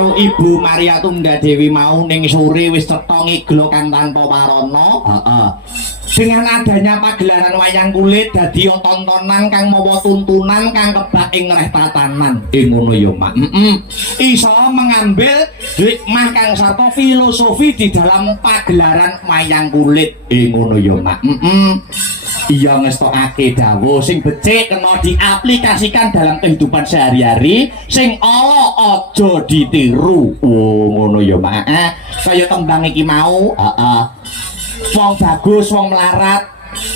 karo Ibu Maria Tunggal Dewi mau ning sore wis cetha ngiglo kang tanpa warana. Heeh. Dengan adanya pagelaran wayang kulit dadi tontonan kang mawa tuntunan kang kebak ing reh tatanan. Ngono ya, Mak. Iso mengambil hikmah kang sarta filosofi di dalam pagelaran wayang kulit. Ngono ya, Mak. Iya ngestokake dawuh sing becik kena diaplikasikan dalam kehidupan sehari-hari, sing ala aja ditiru. Oh ngono ya, Mak. Kaya tembang iki mau, heeh. Wong bagus, wong melarat,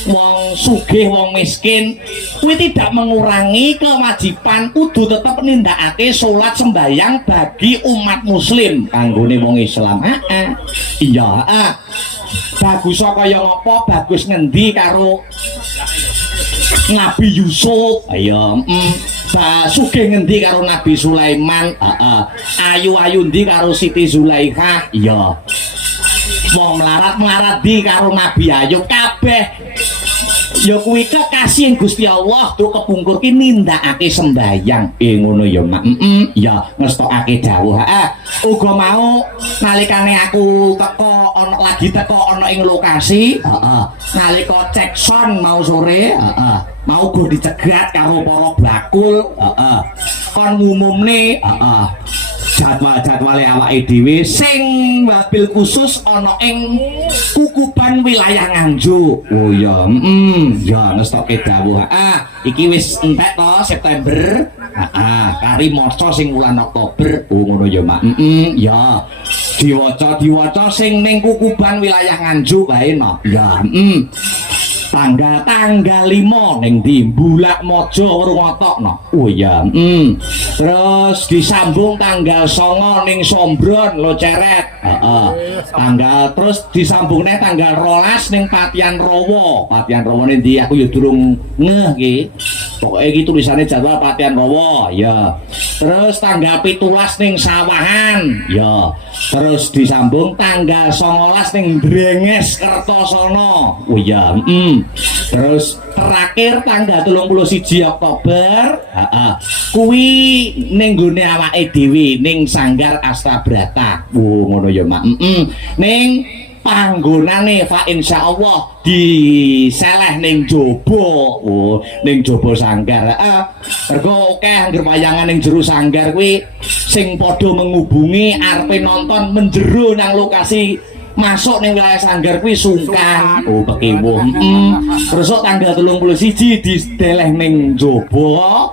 wong sugih, wong miskin, kuwi tidak mengurangi kewajiban kudu tetep nindakake salat sembahyang bagi umat muslim kanggone wong Islam. Iya, bagus kaya ngopo, bagus ngendi karo Nabi Yusuf. Ayo, sugih ngendi karo Nabi Sulaiman. Ayu-ayu ndi karo Siti Zulaikha. Iya. Wong melarat di karo Nabi Ayub kabeh ya kuwi kekasih Gusti Allah tuh kepungkur ki nindakake sembahyang. Ngono ya, Mak. Ya ngestokake dawuh. Uga mau nalikane aku teko ana ing lokasi, nalika cek sound mau sore, mau go dicegat karo para bakul, kon ngumumne, jadwal-jadwale awake dhewe sing wabil khusus ana ing Kukuban wilayah Nganjuk. Oh ya, ya ngestoke dawuh. Iki wis entek to September. Kari maca sing wulan Oktober. Oh ngono ya, Mak. Ya. Diwaca sing ning Kukuban wilayah Nganjuk wae no. Ya, tanggal 5 ning ndi Bulak Maja Wurungatokno. Oh iya. Terus disambung tanggal 9 ning Sombron Loceret. Terus disambungne tanggal 12 ning Patian Rawa. Patian Rawane ndi aku ya durung ngeh iki. Pokoke iki tulisane jadwal Patian Rawa ya. Terus tanggal 17 ning Sawahan ya. Terus disambung tanggal 19 ning Drenges Kertosono. Oh iya. Terus terakhir tanggal 31 Oktober kuwi ning gone awake dhewe ning Sanggar Astabrata. Oh ngono ya, Mak. Ning panggonane fa insyaallah diseleh ning jaba. Oh ning jaba sanggar. Mergo akeh anggere wayangan ning jero sanggar kuwi sing padha menghubungi arepe nonton menjero nang lokasi masuk ning wilayah sanggar kuwi sungkan. Oh pekiwuh. Terus tanggal 31 dideleh ning jaba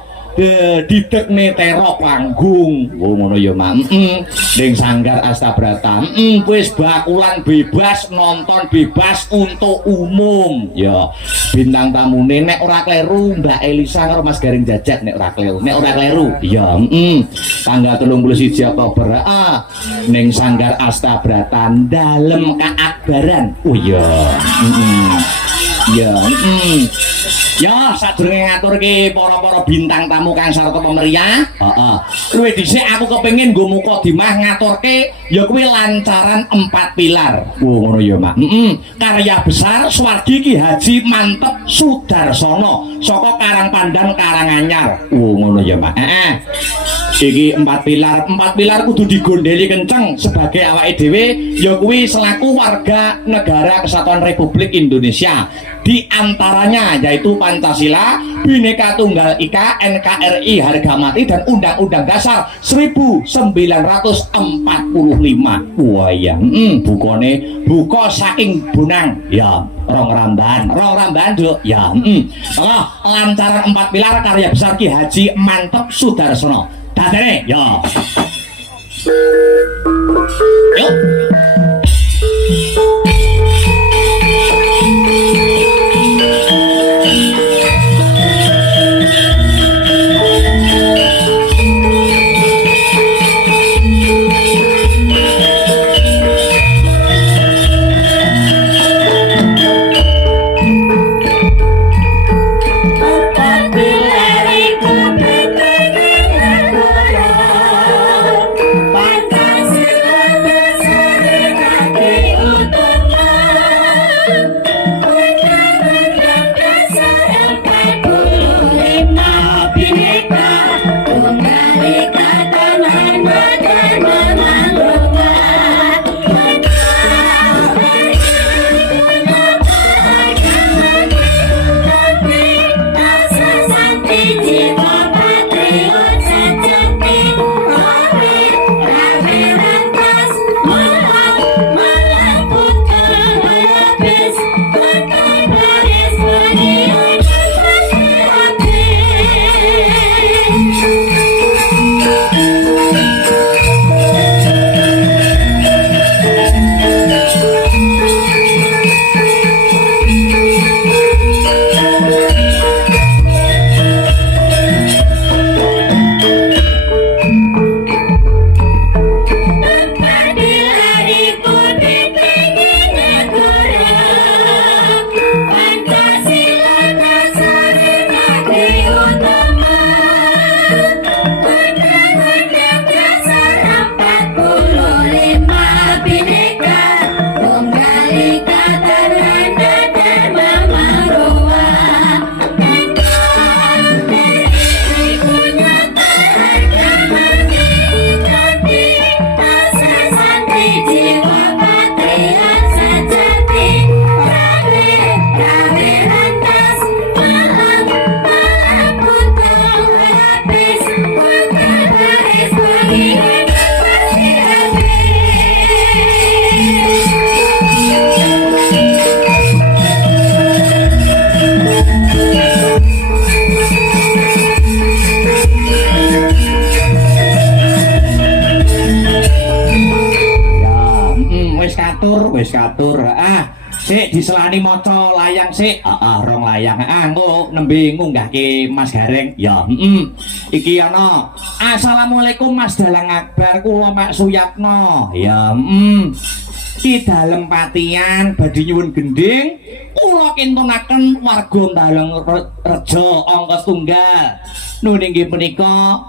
didekne terok panggung. Oh ngono ya, Mak. Ning Sanggar Astabrata. Wis bakulan bebas, nonton bebas untuk umum. Ya, bintang tamune nek ora kleru Mbak Elisa karo Mas Garing Jajak nek ora kleru. Nek ora kleru, ya tanggal 31 Oktober ning Sanggar Astabrata dalem keakbaran. Oh iya. Ya, ya sadurunge ngaturke para bintang tamu kang sarta pemeriah. Luwih dhisik aku kepengin nggo mukadimah ngaturke ya kuwi lancaran 4 pilar. Oh ngono ya, Mak. Karya besar Swargi Ki Haji Mantep Sudarsono saka Karangpandan Karanganyar. Oh ngono ya, Mak. Iki 4 pilar. 4 pilar kudu digondheli kenceng sebagai awake dhewe ya kuwi selaku warga negara Kesatuan Republik Indonesia. Di antaranya yaitu Pancasila, Bhinneka Tunggal Ika, NKRI harga mati dan Undang-Undang Dasar 1945. Wah ya, buka saking Bonang ya, rong ramban Duk ya. Lancaran 4 pilar karya besar Ki Haji Mantep Sudarsono. Dadene ya. Yuk. Pancasila katur. Sik diselani maca layang sik. Rong layang. Engko nembe ngunggahke Mas Gareng. Ya, Iki ana. Assalamualaikum Mas Dalang Akbar, kula Mak Suyatno. Ya, Ki dalem patian badhe nyuwun gending kula kintunaken warga Dalang Rejo angka setunggal. Nun inggih punika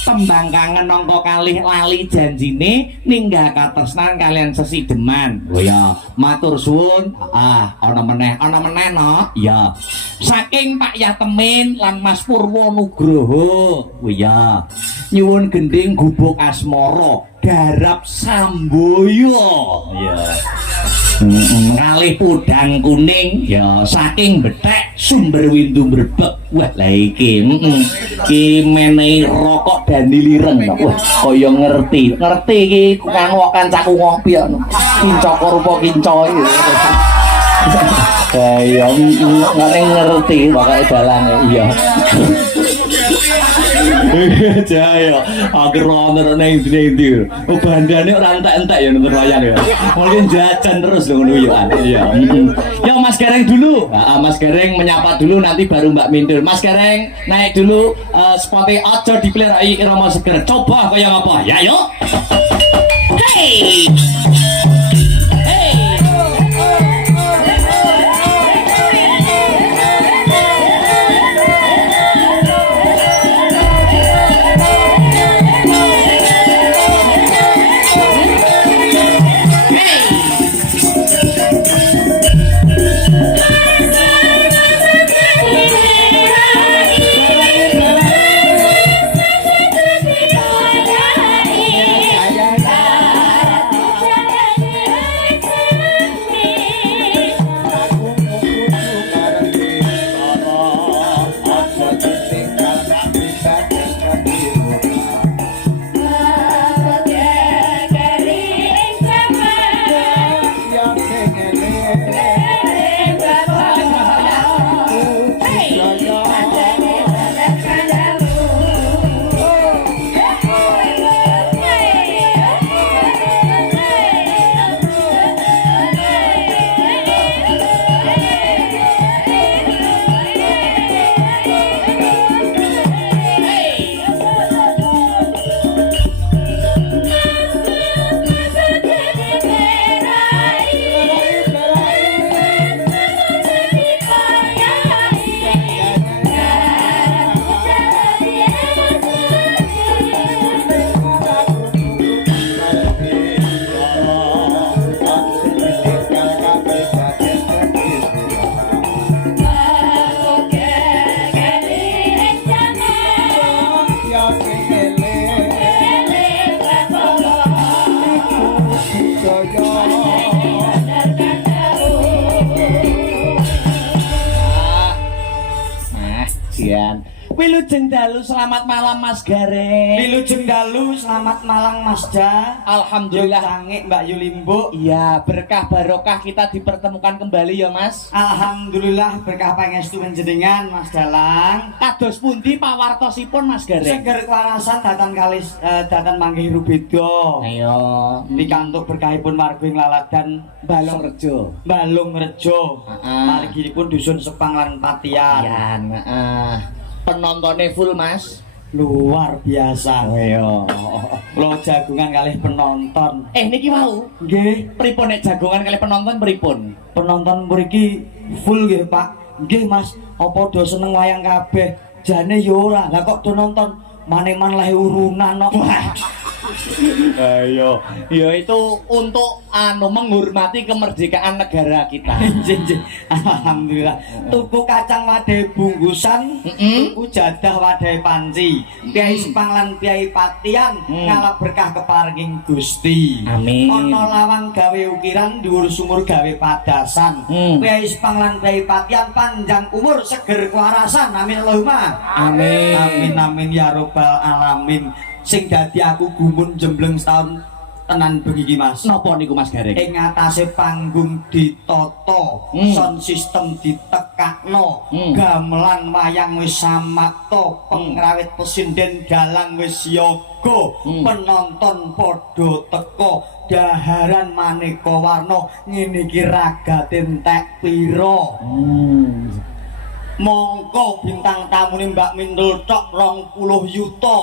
tembang kangen angka kalih lali janjine ninggah katresnan kalian sesideman. Oh ya, matur suwun. Ana meneh no. Ya. Saking Pak Yatemin lan Mas Purwo Nugroho. Oh ya. Nyuwun gending gubuk asmara garap Samboyo. Ya. Kalih pudang kuning ya saking Bethek Sumber Windu Brebek. Wah lha iki menehi rokok dandilireng kok. Wah kaya ngerti iki kanggo kancaku ngopi ana kinca rupa kinca iki. Kaya ngerti pokoke dalange iya. Jaya, agar orang neng ndi. Bandane ora entek-entek ya nonton wayang ya. Mungkin jajan terus dong nuyuan. Iya. Ya Mas Gareng dulu. Mas Gareng menyapa dulu nanti baru Mbak Mintul. Mas Gareng naik dulu seperti aja dipelirai irama seger. Coba kaya apa? Ya yuk. Hey. Wilujeng dalu selamat malam Mas Gareng. Wilujeng dalu selamat malam Mas Da. Alhamdulillah Cangik Mbak Yulimbo. Iya berkah barokah kita dipertemukan kembali ya Mas. Alhamdulillah berkah pangestu panjenengan Mas Dalang. Kados pundi pawartosipun Mas Gareng? Seger kewarasan datan kalis datan manggih rubeda. Ayo pikantuk berkahipun warga ing Laladan Balong Rejo. Balung Rejo. Marginipun dusun Sepang lan Patian. Penontonnya full Mas. Luar biasa. Ayo. Lo jagungan kalih penonton. Niki wau. Nggih, pripun nek jagongan kalih penonton pripun? Penonton mriki full nggih, Pak. Nggih, Mas. Apa do seneng wayang kabeh? Jane yo ora. Lah kok do nonton maneman leh urunan kok. Ayo, ya itu untuk menghormati kemerdekaan negara kita. Alhamdulillah. Tuku kacang wadai bungkusan, tuku jadah wadai panci. Piai Sepang lan Piai Patian ngalap berkah keparinging Gusti. Amin. Ana lawang gawe ukiran, dhuwur sumur gawe padasan. Piai Sepang lan Piai Patian panjang umur, seger kewarasan. Amin Allahumma. Amin. Amin amin ya robbal alamin. Sing dadi aku gumun jembleng setahun tenan bengi Mas. Napa niku Mas Gareng? Ing ngatasé panggung ditata, sound system ditekakno, gamelan wayang wis samakta, pengrawit pesinden dalang wis yoga, penonton padha teka, daharan maneka warna, ngene iki ragate entek pira. Mongko bintang tamune Mbak Mindul tok 20 yuta,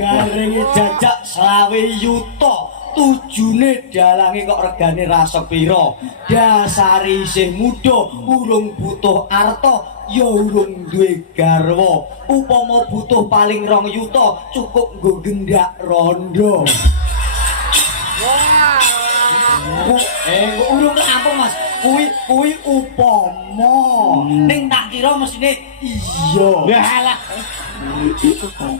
garenge jajak 20 yuta. Tujune dalange kok regane ra sepira, dasare isih muda, urung butuh arta, ya urung duwe garwa. Upama butuh paling 2 yuta, cukup nggo gendak rondo. Urung rampung Mas. Kuwi upama. Ning tak kira mesine iya. Lah.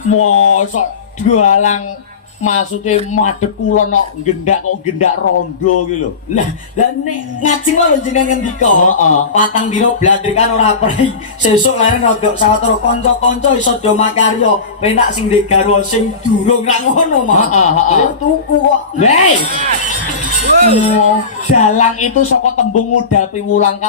Mosok dalang maksudnya madhep kula nok gendak kok gendak rondo iki lho. Lah nek ngajeng lho jenengan ngendika. Patang dina bladrekan ora prei. Sesuk leren rodok sawetara kanca-kanca iso do makarya. Penak sing ndek garwa sing durung ra ngono, Mas. Tuku kok. Dalang itu saka tembung udah piwulang